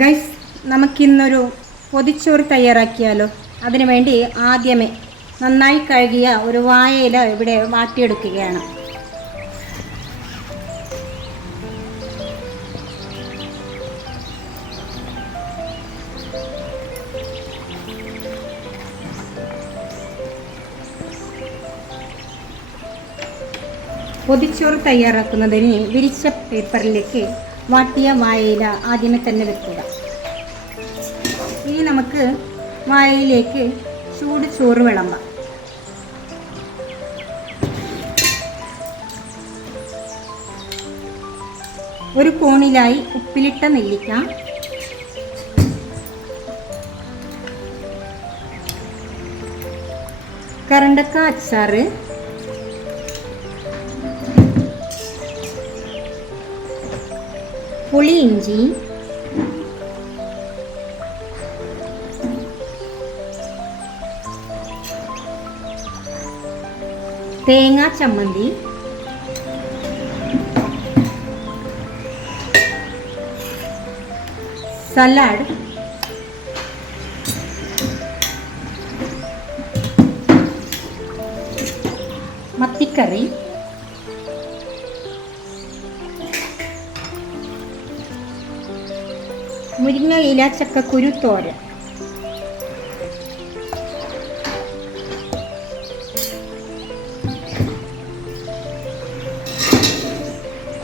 Guys, നമുക്കിന്നൊരു പൊതിച്ചോറ് തയ്യാറാക്കിയാലോ. അതിനു വേണ്ടി ആദ്യമേ നന്നായി കഴുകിയ ഒരു വാഴയില ഇവിടെ വാട്ടിയെടുക്കുകയാണ്. പൊതിച്ചോറ് തയ്യാറാക്കുന്നതിന് വിരിച്ച പേപ്പറിലേക്ക് വാട്ടിയ വാഴയില ആദ്യമേ തന്നെ വെക്കുക. ഇനി നമുക്ക് വാഴയിലേക്ക് ചൂട് ചോറ് വിളമ്പാം. ഒരു കോണിലായി ഉപ്പിലിട്ട നെല്ലിക്ക, കറണ്ടക്ക അച്ചാറ്, പുളിയിഞ്ചി, തേങ്ങാ ചമ്മന്തി, സലാഡ്, മത്തിക്കറി, മുരിങ്ങയില ചക്കക്കുരു തോരൻ.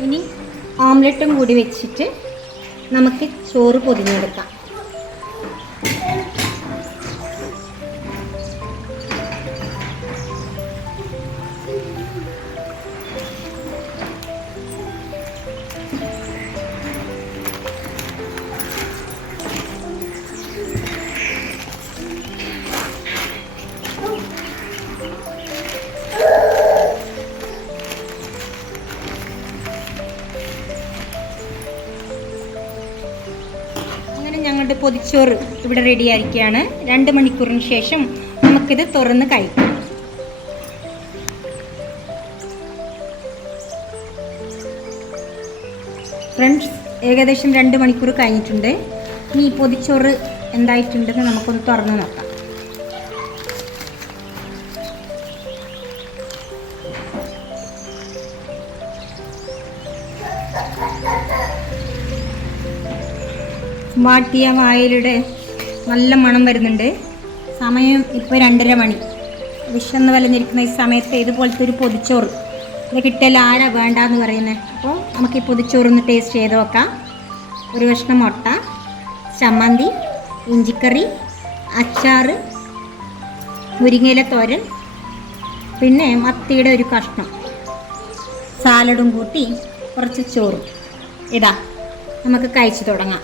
ഇനി ഓംലെറ്റും കൂടി വെച്ചിട്ട് നമുക്ക് ചോറ് പൊതിഞ്ഞെടുക്കാം. ഞങ്ങളുടെ പൊതിച്ചോറ് ഇവിടെ റെഡി ആയിരിക്കുകയാണ്. 2 മണിക്കൂറിന് ശേഷം നമുക്കിത് തുറന്ന് കഴിക്കാം. ഫ്രണ്ട്സ്, ഏകദേശം 2 മണിക്കൂർ കഴിഞ്ഞിട്ടുണ്ട്. ഇനി ഈ പൊതിച്ചോറ് എന്തായിട്ടുണ്ടെന്ന് നമുക്കൊന്ന് തുറന്ന് നോക്കാം. വാട്ടിയ വാഴയിലയുടെ നല്ല മണം വരുന്നുണ്ട്. സമയം ഇപ്പോൾ 2:30 മണി. വിശന്ന് വലഞ്ഞിരിക്കുന്ന ഈ സമയത്ത് ഇതുപോലത്തെ ഒരു പൊതിച്ചോറ് ഇത് കിട്ടിയാൽ ആരാ വേണ്ടാന്ന് പറയുന്നത്. അപ്പോൾ നമുക്ക് ഈ പൊതിച്ചോറൊന്ന് ടേസ്റ്റ് ചെയ്ത് നോക്കാം. ഒരു കഷ്ണം മുട്ട, ചമ്മന്തി, ഇഞ്ചിക്കറി, അച്ചാറ്, മുരിങ്ങയില തോരൻ, പിന്നെ മത്തിയുടെ ഒരു കഷ്ണം, സാലഡും കൂട്ടി കുറച്ച് ചോറും. ഇതാ നമുക്ക് കഴിച്ചു തുടങ്ങാം.